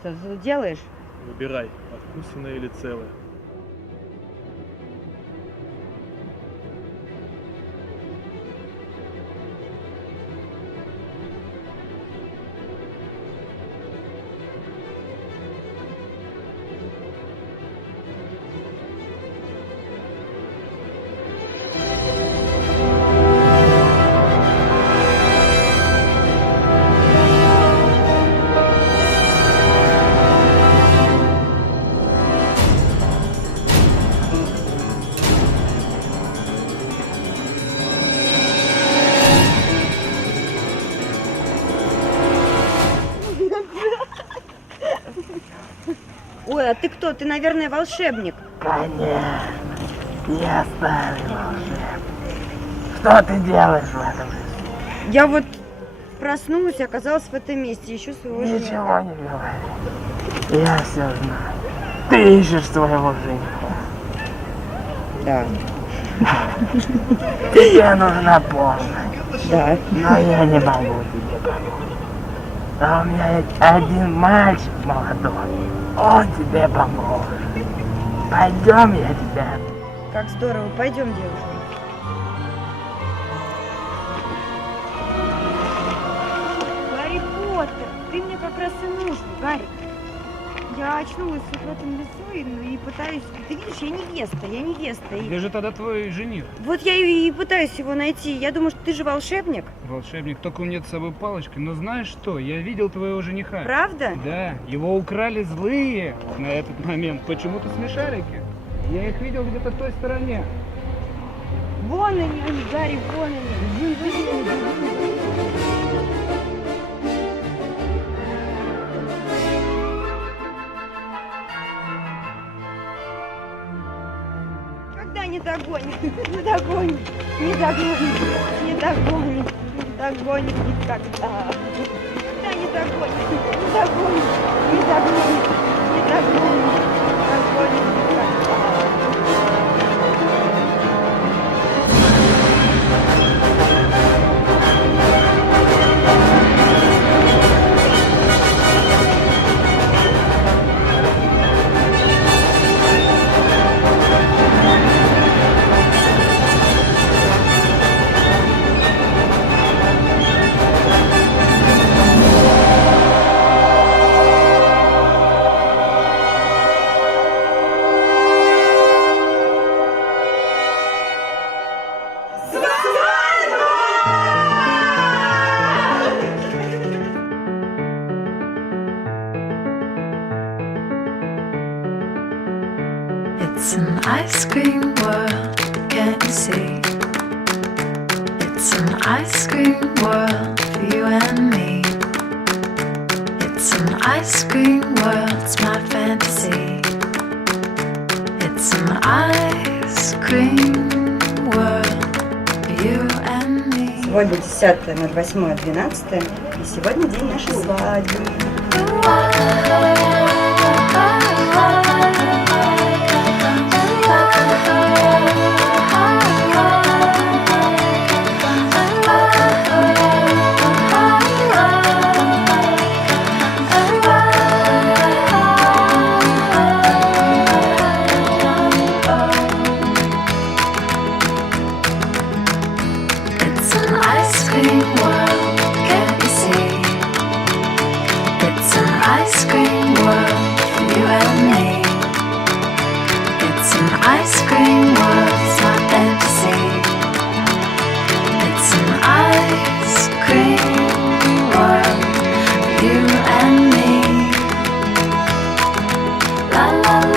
Что ты тут делаешь? Выбирай, откусанное или целое. Ой, а ты кто? Ты, наверное, волшебник. Конечно. Я старый волшебник. Что ты делаешь в этом лесу? Я вот проснулась и оказалась в этом месте, ищу своего жениха. Ничего не говори. Я все знаю. Ты ищешь своего жениха. Да, Тебе нужна помощь. да. Но я не могу тебе помочь. А у меня есть один мальчик молодой. Он тебе поможет. Пойдем, я тебя. Как здорово. Пойдем, девушка. Гарри Поттер, ты мне как раз и нужен, Гарри. Я очнулась в этом лесу и, ну, и пытаюсь... Ты видишь, я невеста, я невеста. И Где же тогда твой жених? вот я и, и пытаюсь его найти. Я думаю, что ты же волшебник, Волшебник, только у меня с собой палочка. Но знаешь что? Я видел твоего жениха. правда? Да, его украли злые на этот момент. Почему-то смешарики. Я их видел где-то в той стороне. Вон они, Гарри, вон они. Догонит, не догонит, не догонит, не догонит, не догонит никогда. Догонит, не догонит, не догонит, не догонит, ice cream world, can't you see? It's an ice cream world for you and me. It's an ice cream world, it's my fantasy. It's an ice cream world for you and me. Сегодня 10.08.12, и сегодня день нашей свадьбы. Ice cream my fantasy. It's an ice cream world you and me. La la la